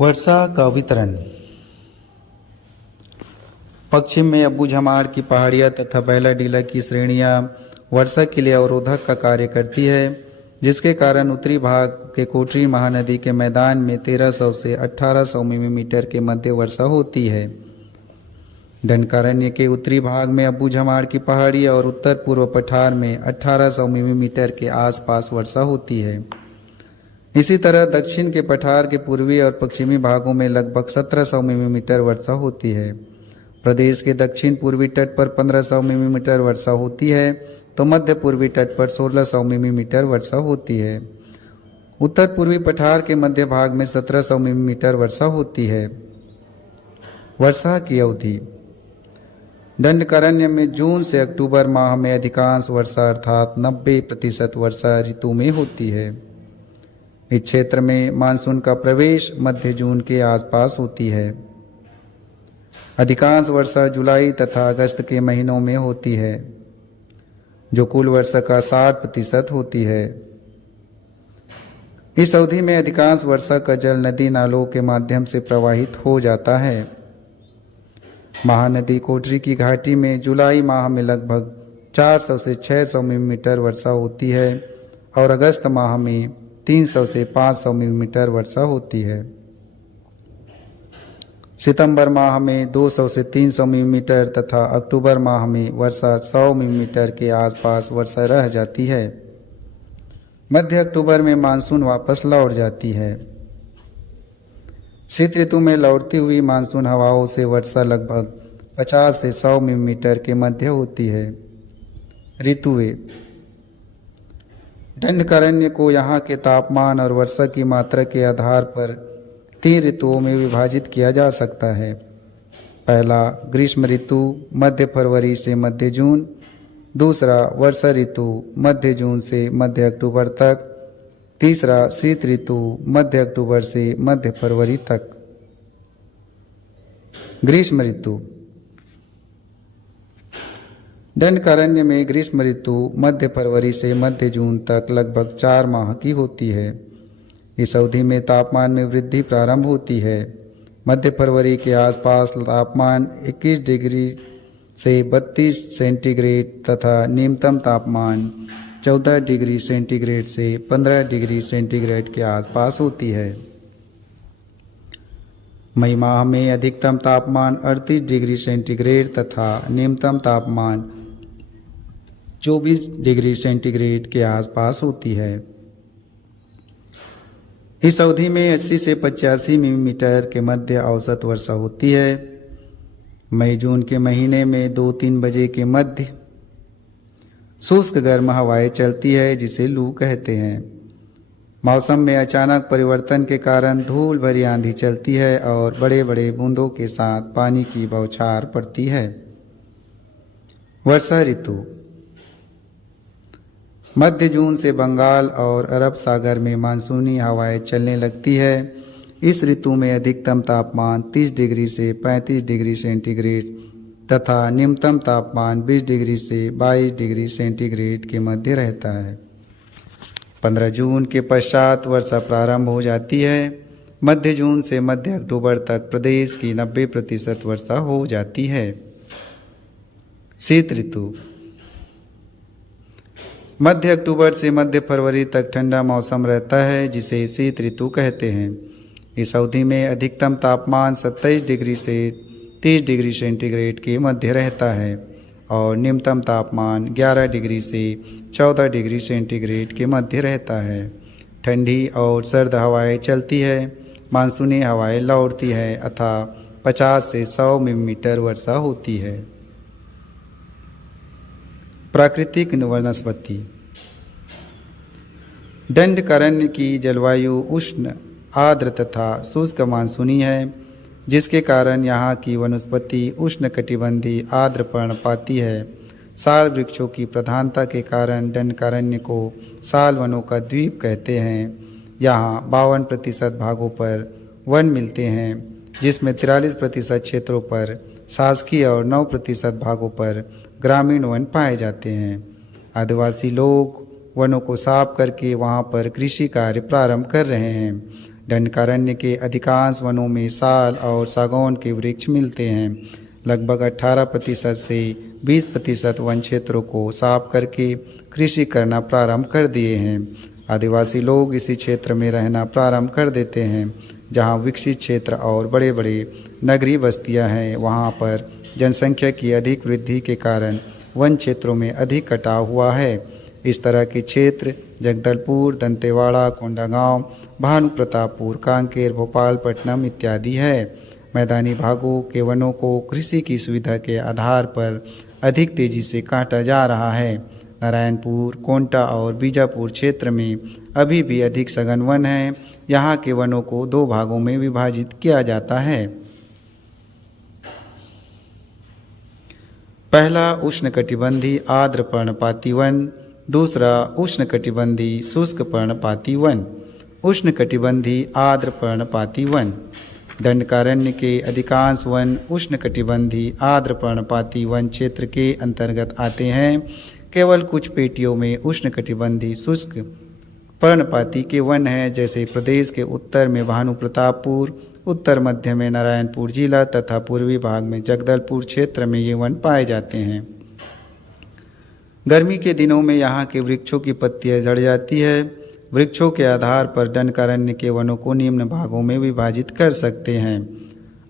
वर्षा का वितरण। पश्चिम में अबूझमाड़ की पहाड़ियाँ तथा बैलाडीला की श्रेणियाँ वर्षा के लिए अवरोधक का कार्य करती है, जिसके कारण उत्तरी भाग के कोटरी महानदी के मैदान में 1300 से 1800 मिलीमीटर के मध्य वर्षा होती है। दंडकारण्य के उत्तरी भाग में अबूझमाड़ की पहाड़ियाँ और उत्तर पूर्व पठार में 1800 मिलीमीटर के आसपास वर्षा होती है। इसी तरह दक्षिण के पठार के पूर्वी और पश्चिमी भागों में लगभग 1700 मिलीमीटर वर्षा होती है। प्रदेश के दक्षिण पूर्वी तट पर 1500 मिलीमीटर वर्षा होती है, तो मध्य पूर्वी तट पर 1600 मिलीमीटर वर्षा होती है। उत्तर पूर्वी पठार के मध्य भाग में 1700 मिलीमीटर वर्षा होती है। वर्षा की अवधि। दंडकारण्य में जून से अक्टूबर माह में अधिकांश वर्षा अर्थात 90% वर्षा ऋतु में होती है। इस क्षेत्र में मानसून का प्रवेश मध्य जून के आसपास होती है। अधिकांश वर्षा जुलाई तथा अगस्त के महीनों में होती है, जो कुल वर्षा का 60% होती है। इस अवधि में अधिकांश वर्षा का जल नदी नालों के माध्यम से प्रवाहित हो जाता है। महानदी कोटरी की घाटी में जुलाई माह में लगभग 400 से 600 मिलीमीटर वर्षा होती है और अगस्त माह में 300 से 500 मिलीमीटर वर्षा होती है। सितंबर माह में 200 से 300 मिलीमीटर तथा अक्टूबर माह में वर्षा 100 मिलीमीटर के आसपास वर्षा रह जाती है। मध्य अक्टूबर में मानसून वापस लौट जाती है। शीत ऋतु में लौटती हुई मानसून हवाओं से वर्षा लगभग 50 से 100 मिलीमीटर के मध्य होती है। ऋतुएं। दंडकारण्य को यहाँ के तापमान और वर्षा की मात्रा के आधार पर 3 ऋतुओं में विभाजित किया जा सकता है। पहला ग्रीष्म ऋतु मध्य फरवरी से मध्य जून, दूसरा वर्षा ऋतु मध्य जून से मध्य अक्टूबर तक, तीसरा शीत ऋतु मध्य अक्टूबर से मध्य फरवरी तक। ग्रीष्म ऋतु। दंडकारण्य में ग्रीष्म ऋतु मध्य फरवरी से मध्य जून तक लगभग 4 माह की होती है। इस अवधि में तापमान में वृद्धि प्रारंभ होती है। मध्य फरवरी के आसपास तापमान 21 डिग्री से 32 सेंटीग्रेड तथा न्यूनतम तापमान 14 डिग्री सेंटीग्रेड से 15 डिग्री सेंटीग्रेड के आसपास होती है। मई माह में अधिकतम तापमान 38 डिग्री सेंटीग्रेड तथा न्यूनतम तापमान 24 डिग्री सेंटीग्रेड के आसपास होती है। इस अवधि में 80 से 85 मिलीमीटर के मध्य औसत वर्षा होती है। मई जून के महीने में 2-3 बजे के मध्य शुष्क गर्म हवाएं चलती है, जिसे लू कहते हैं। मौसम में अचानक परिवर्तन के कारण धूल भरी आंधी चलती है और बड़े बड़े बूंदों के साथ पानी की बौछार पड़ती है। वर्षा ऋतु। मध्य जून से बंगाल और अरब सागर में मानसूनी हवाएं चलने लगती है। इस ऋतु में अधिकतम तापमान 30 डिग्री से 35 डिग्री सेंटीग्रेड तथा न्यूनतम तापमान 20 डिग्री से 22 डिग्री सेंटीग्रेड के मध्य रहता है। 15 जून के पश्चात वर्षा प्रारंभ हो जाती है। मध्य जून से मध्य अक्टूबर तक प्रदेश की 90% वर्षा हो जाती है। शीत ऋतु। मध्य अक्टूबर से मध्य फरवरी तक ठंडा मौसम रहता है, जिसे शीत ऋतु कहते हैं। इस अवधि में अधिकतम तापमान 27 डिग्री से 30 डिग्री सेंटीग्रेड के मध्य रहता है और न्यूनतम तापमान 11 डिग्री से 14 डिग्री सेंटीग्रेड के मध्य रहता है। ठंडी और सर्द हवाएं चलती है। मानसूनी हवाएं लौटती है अतः 50 से 100 मिलीमीटर वर्षा होती है। प्राकृतिक वनस्पति। दंडकारण्य की जलवायु उष्ण, आर्द्र तथा शुष्क मानसूनी है, जिसके कारण यहाँ की वनस्पति उष्णकटिबंधीय आर्द्र पर्णपाती है। साल वृक्षों की प्रधानता के कारण दंडकारण्य को साल वनों का द्वीप कहते हैं। यहाँ 52% भागों पर वन मिलते हैं, जिसमें 43% क्षेत्रों पर शासकीय और 9% भागों पर ग्रामीण वन पाए जाते हैं। आदिवासी लोग वनों को साफ करके वहाँ पर कृषि कार्य प्रारंभ कर रहे हैं। दंडकारण्य के अधिकांश वनों में साल और सागौन के वृक्ष मिलते हैं। लगभग 18% से 20% वन क्षेत्रों को साफ करके कृषि करना प्रारंभ कर दिए हैं। आदिवासी लोग इसी क्षेत्र में रहना प्रारंभ कर देते हैं। जहाँ विकसित क्षेत्र और बड़े बड़े नगरीय बस्तियाँ हैं, वहाँ पर जनसंख्या की अधिक वृद्धि के कारण वन क्षेत्रों में अधिक कटाव हुआ है। इस तरह के क्षेत्र जगदलपुर, दंतेवाड़ा, कोंडागांव, भानुप्रतापपुर, कांकेर, भोपालपट्टनम इत्यादि है। मैदानी भागों के वनों को कृषि की सुविधा के आधार पर अधिक तेजी से काटा जा रहा है। नारायणपुर, कोंटा और बीजापुर क्षेत्र में अभी भी अधिक सघन वन हैं। यहाँ के वनों को 2 भागों में विभाजित किया जाता है। पहला उष्णकटिबंधीय आर्द्र पर्णपाती वन, दूसरा उष्णकटिबंधीय शुष्क पर्णपाती वन। उष्णकटिबंधीय आर्द्र पर्णपाती वन। दंडकारण्य के अधिकांश वन उष्णकटिबंधीय आर्द्र पर्णपाती वन क्षेत्र के अंतर्गत आते हैं। केवल कुछ पेटियों में उष्णकटिबंधीय शुष्क पर्णपाती के वन हैं, जैसे प्रदेश के उत्तर में भानुप्रतापपुर, उत्तर मध्य में नारायणपुर जिला तथा पूर्वी भाग में जगदलपुर क्षेत्र में ये वन पाए जाते हैं। गर्मी के दिनों में यहाँ के वृक्षों की पत्तियां झड़ जाती है। वृक्षों के आधार पर दंडकारण्य के वनों को निम्न भागों में विभाजित कर सकते हैं: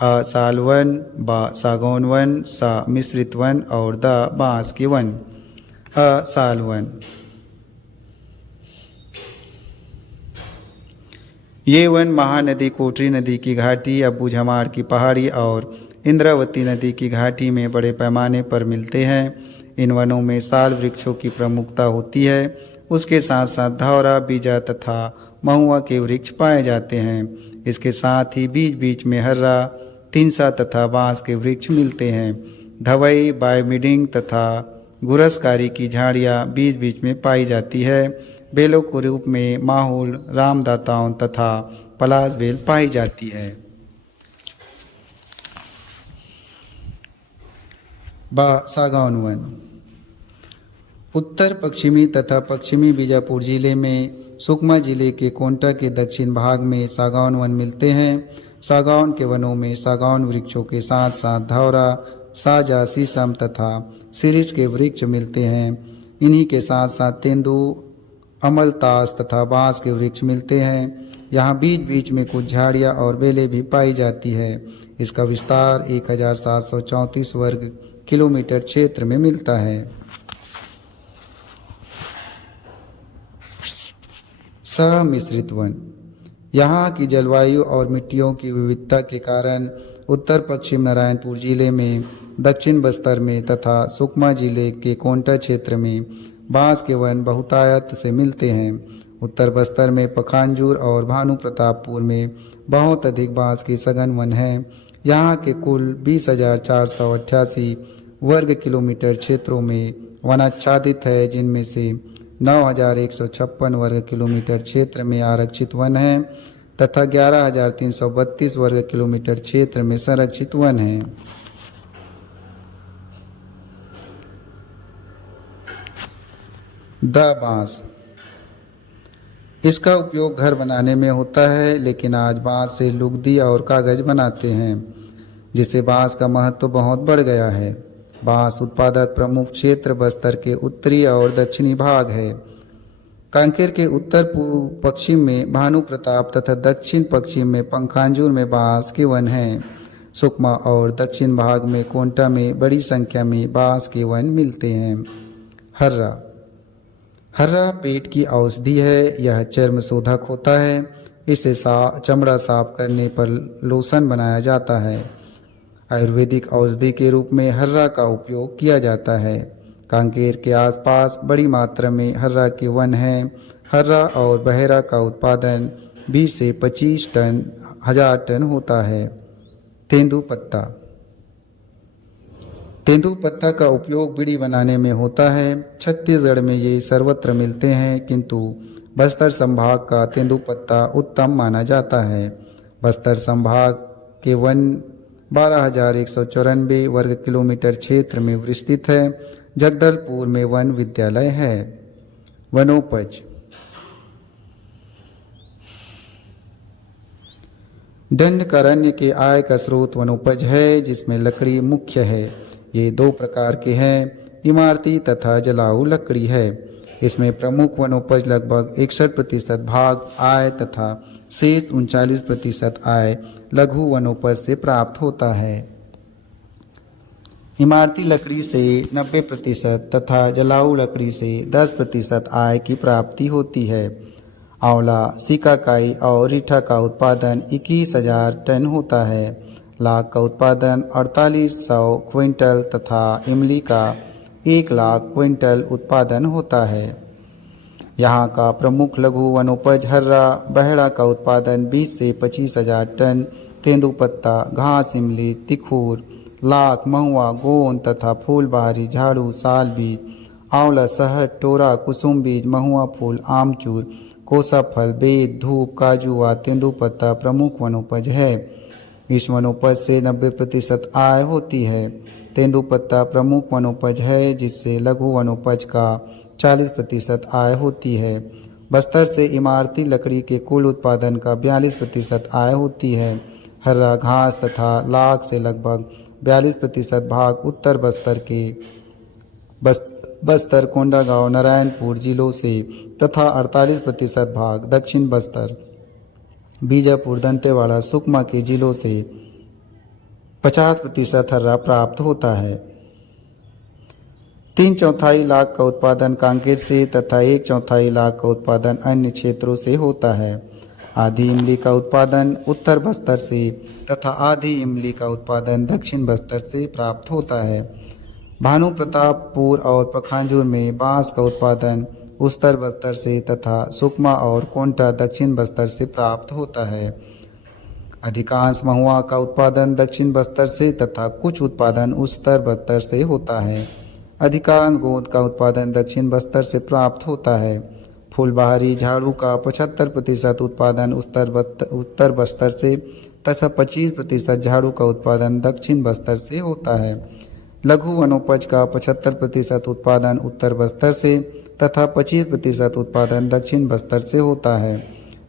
अ साल वन, ब सागौन वन, सा मिश्रित वन और द बांस के वन। अ साल वन। ये वन महानदी कोटरी नदी की घाटी, अबूझमाड़ की पहाड़ी और इंद्रावती नदी की घाटी में बड़े पैमाने पर मिलते हैं। इन वनों में साल वृक्षों की प्रमुखता होती है। उसके साथ साथ धौरा, बीजा तथा महुआ के वृक्ष पाए जाते हैं। इसके साथ ही बीच बीच में हर्रा, तिनसा तथा बांस के वृक्ष मिलते हैं। धवई, बायमिडिंग तथा गुरसकारी की झाड़ियाँ बीच बीच में पाई जाती है। बेलों के रूप में माहौल, रामदाताओं तथा पलाश बेल पाई जाती है। सागौन वन। उत्तर पश्चिमी तथा पश्चिमी बीजापुर जिले में सुकमा जिले के कोंटा के दक्षिण भाग में सागौन वन मिलते हैं। सागौन के वनों में सागौन वृक्षों के साथ साथ धौरा, साजा, शीशम तथा सिरिस के वृक्ष मिलते हैं। इन्हीं के साथ साथ तेंदू, अमलतास तथा बांस के वृक्ष मिलते हैं। यहाँ बीच बीच में कुछ झाड़ियाँ और बेलें भी पाई जाती है। इसका विस्तार 1734 वर्ग किलोमीटर क्षेत्र में मिलता है। सम्मिश्रित वन। यहाँ की जलवायु और मिट्टियों की विविधता के कारण उत्तर पश्चिम नारायणपुर जिले में, दक्षिण बस्तर में तथा सुकमा जिले के कोंटा क्षेत्र में बांस के वन बहुतायत से मिलते हैं। उत्तर बस्तर में पखांजूर और भानुप्रतापपुर में बहुत अधिक बांस के सघन वन हैं। यहाँ के कुल 20,488 वर्ग किलोमीटर क्षेत्रों में वनाच्छादित है, जिनमें से 9,156 वर्ग किलोमीटर क्षेत्र में आरक्षित वन है तथा 11,332 वर्ग किलोमीटर क्षेत्र में संरक्षित वन है। द बांस। इसका उपयोग घर बनाने में होता है, लेकिन आज बांस से लुगदी और कागज बनाते हैं, जिससे बांस का महत्व बहुत बढ़ गया है। बांस उत्पादक प्रमुख क्षेत्र बस्तर के उत्तरी और दक्षिणी भाग है। कांकेर के उत्तर पश्चिम में भानुप्रताप तथा दक्षिण पश्चिम में पंखांजूर में बांस के वन हैं। सुकमा और दक्षिण भाग में कोंटा में बड़ी संख्या में बांस के वन मिलते हैं। हर्रा। हर्रा पेट की औषधि है। यह चर्म शोधक होता है। इसे चमड़ा साफ करने पर लोशन बनाया जाता है। आयुर्वेदिक औषधि के रूप में हर्रा का उपयोग किया जाता है। कांकेर के आसपास बड़ी मात्रा में हर्रा के वन हैं। हर्रा और बहेरा का उत्पादन 20 से 25 टन 1000 टन होता है। तेंदूपत्ता। तेंदूपत्ता का उपयोग बीड़ी बनाने में होता है। छत्तीसगढ़ में ये सर्वत्र मिलते हैं, किंतु बस्तर संभाग का तेंदूपत्ता उत्तम माना जाता है। बस्तर संभाग के वन 12,194 वर्ग किलोमीटर क्षेत्र में विस्तृत है। जगदलपुर में वन विद्यालय है। वनोपज। दंडकारण्य के आय का स्रोत वनोपज है, जिसमें लकड़ी मुख्य है। ये दो प्रकार के हैं, इमारती तथा जलाऊ लकड़ी है। इसमें प्रमुख वनोपज लगभग 61% भाग आय तथा शेष 39% आय लघु वनोपज से प्राप्त होता है। इमारती लकड़ी से 90% तथा जलाऊ लकड़ी से 10% आय की प्राप्ति होती है। आंवला, सिकाकाई और रीठा का उत्पादन 21,000 टन होता है। लाख का उत्पादन 4800 क्विंटल तथा इमली का 1 लाख क्विंटल उत्पादन होता है। यहाँ का प्रमुख लघु वनोपज हर्रा, बहेड़ा का उत्पादन 20 से 25,000 टन, तेंदुपत्ता, घास इमली, तिखूर, लाख, महुआ, गोंद तथा फूलबहारी, झाड़ू, साल बीज, आंवला, शहद, टोरा, कुसुम बीज, महुआ फूल, आमचूर, कोसा फल, बेद, धूप, काजू व तेंदुपत्ता प्रमुख वनोपज है। इस वनोपज से 90% आय होती है। तेंदुपत्ता प्रमुख वनोपज है, जिससे लघु वनोपज का 40% आय होती है। बस्तर से इमारती लकड़ी के कुल उत्पादन का 42% आय होती है। हर्रा, घास तथा लाख से लगभग 42% भाग उत्तर बस्तर के बस्तर, कोंडागांव, नारायणपुर जिलों से तथा 48% भाग दक्षिण बस्तर, बीजापुर, दंतेवाड़ा, सुकमा के जिलों से 50% हर्रा प्राप्त होता है। 3/4 लाख का उत्पादन कांकेर से तथा 1/4 लाख का उत्पादन अन्य क्षेत्रों से होता है। आधी इमली का उत्पादन उत्तर बस्तर से तथा आधी इमली का उत्पादन दक्षिण बस्तर से प्राप्त होता है। भानु प्रतापपुर और पखांजूर में बांस का उत्पादन उत्तर बस्तर से तथा सुकमा और कोंटा दक्षिण बस्तर से प्राप्त होता है। अधिकांश महुआ का उत्पादन दक्षिण बस्तर से तथा कुछ उत्पादन उत्तर बस्तर से होता है। अधिकांश गोंद का उत्पादन दक्षिण बस्तर से प्राप्त होता है। फूलबहारी, झाड़ू का 75% उत्पादन उत्तर बस्तर से तथा 25% झाड़ू का उत्पादन दक्षिण बस्तर से होता है। लघु वनोपज का 75% उत्पादन उत्तर बस्तर से तथा 25% उत्पादन दक्षिण बस्तर से होता है।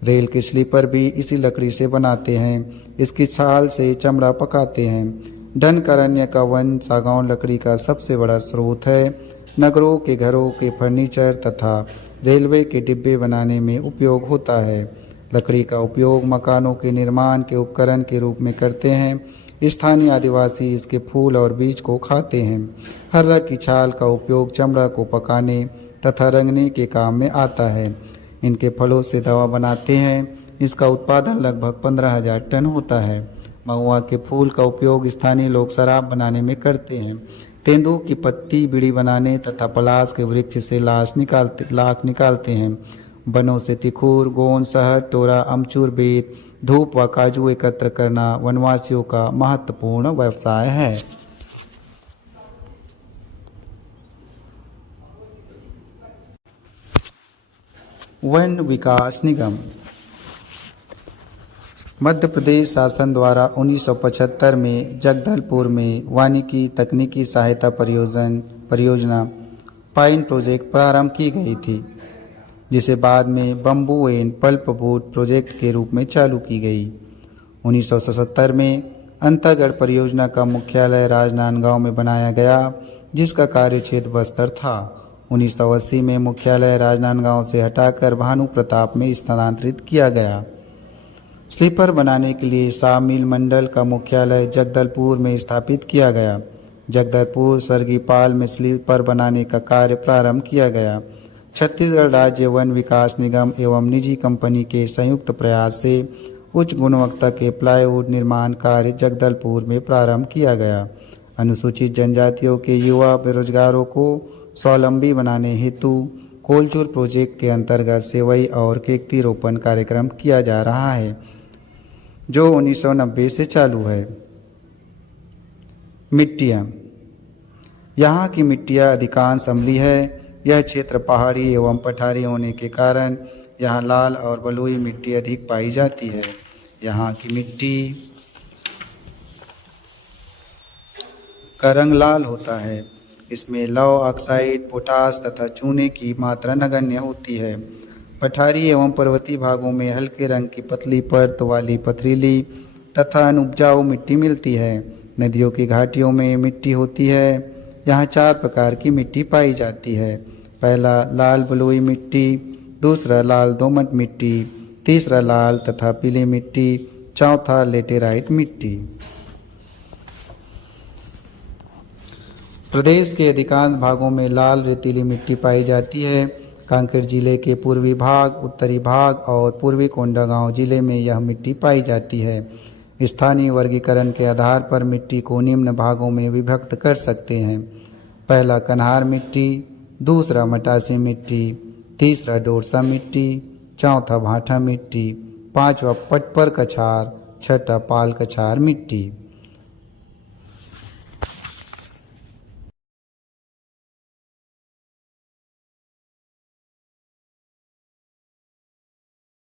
रेल के स्लीपर भी इसी लकड़ी से बनाते हैं। इसकी छाल से चमड़ा पकाते हैं। दंडकारण्य का वन सागौन लकड़ी का सबसे बड़ा स्रोत है। नगरों के घरों के फर्नीचर तथा रेलवे के डिब्बे बनाने में उपयोग होता है। लकड़ी का उपयोग मकानों के निर्माण के उपकरण के रूप में करते हैं। स्थानीय आदिवासी इसके फूल और बीज को खाते हैं। हर्रा की छाल का उपयोग चमड़ा को पकाने तथा रंगने के काम में आता है। इनके फलों से दवा बनाते हैं। इसका उत्पादन लगभग 15,000 टन होता है। महुआ के फूल का उपयोग स्थानीय लोग शराब बनाने में करते हैं। तेंदू की पत्ती बीड़ी बनाने तथा पलाश के वृक्ष से लाख निकालते हैं। बनों से तिखूर, गोंद, शहद, टोरा, अमचूर, बेत, धूप व काजू एकत्र करना वनवासियों का महत्वपूर्ण व्यवसाय है। वन विकास निगम मध्य प्रदेश शासन द्वारा 1975 में जगदलपुर में वानिकी तकनीकी सहायता परियोजना पाइन प्रोजेक्ट प्रारंभ की गई थी, जिसे बाद में बम्बू एंड पल्पवुड प्रोजेक्ट के रूप में चालू की गई। 1977 में अंतागढ़ परियोजना का मुख्यालय राजनांदगांव में बनाया गया, जिसका कार्यक्षेत्र बस्तर था। 1980 में मुख्यालय राजनांदगांव से हटाकर भानु प्रताप में स्थानांतरित किया गया। स्लीपर बनाने के लिए शामिल मंडल का मुख्यालय जगदलपुर में स्थापित किया गया। जगदलपुर सरगीपाल में स्लीपर बनाने का कार्य प्रारंभ किया गया। छत्तीसगढ़ राज्य वन विकास निगम एवं निजी कंपनी के संयुक्त प्रयास से उच्च गुणवत्ता के प्लाईवुड निर्माण कार्य जगदलपुर में प्रारंभ किया गया। अनुसूचित जनजातियों के युवा बेरोजगारों को स्वावलंबी बनाने हेतु कोलचूर प्रोजेक्ट के अंतर्गत सेवई और केकती रोपण कार्यक्रम किया जा रहा है, जो 1990 से चालू है। मिट्टियाँ, यहाँ की मिट्टियाँ अधिकांश अम्लीय है। यह क्षेत्र पहाड़ी एवं पठारी होने के कारण यहाँ लाल और बलुई मिट्टी अधिक पाई जाती है। यहाँ की मिट्टी का रंग लाल होता है। इसमें लौह ऑक्साइड, पोटास तथा चूने की मात्रा नगण्य होती है। पठारी एवं पर्वतीय भागों में हल्के रंग की पतली परत वाली पथरीली तथा अनुपजाऊ मिट्टी मिलती है। नदियों की घाटियों में मिट्टी होती है। यहाँ 4 प्रकार की मिट्टी पाई जाती है। पहला लाल बलुई मिट्टी, दूसरा लाल दोमट मिट्टी, तीसरा लाल तथा पीली मिट्टी, चौथा लेटेराइट मिट्टी। प्रदेश के अधिकांश भागों में लाल रेतीली मिट्टी पाई जाती है। कांकेर जिले के पूर्वी भाग, उत्तरी भाग और पूर्वी कोंडागांव जिले में यह मिट्टी पाई जाती है। स्थानीय वर्गीकरण के आधार पर मिट्टी को निम्न भागों में विभक्त कर सकते हैं। पहला कन्हार मिट्टी, दूसरा मटासी मिट्टी, तीसरा डोरसा मिट्टी, चौथा भाठा मिट्टी, पांचवा पटपर कछार, छठा पाल कछार मिट्टी।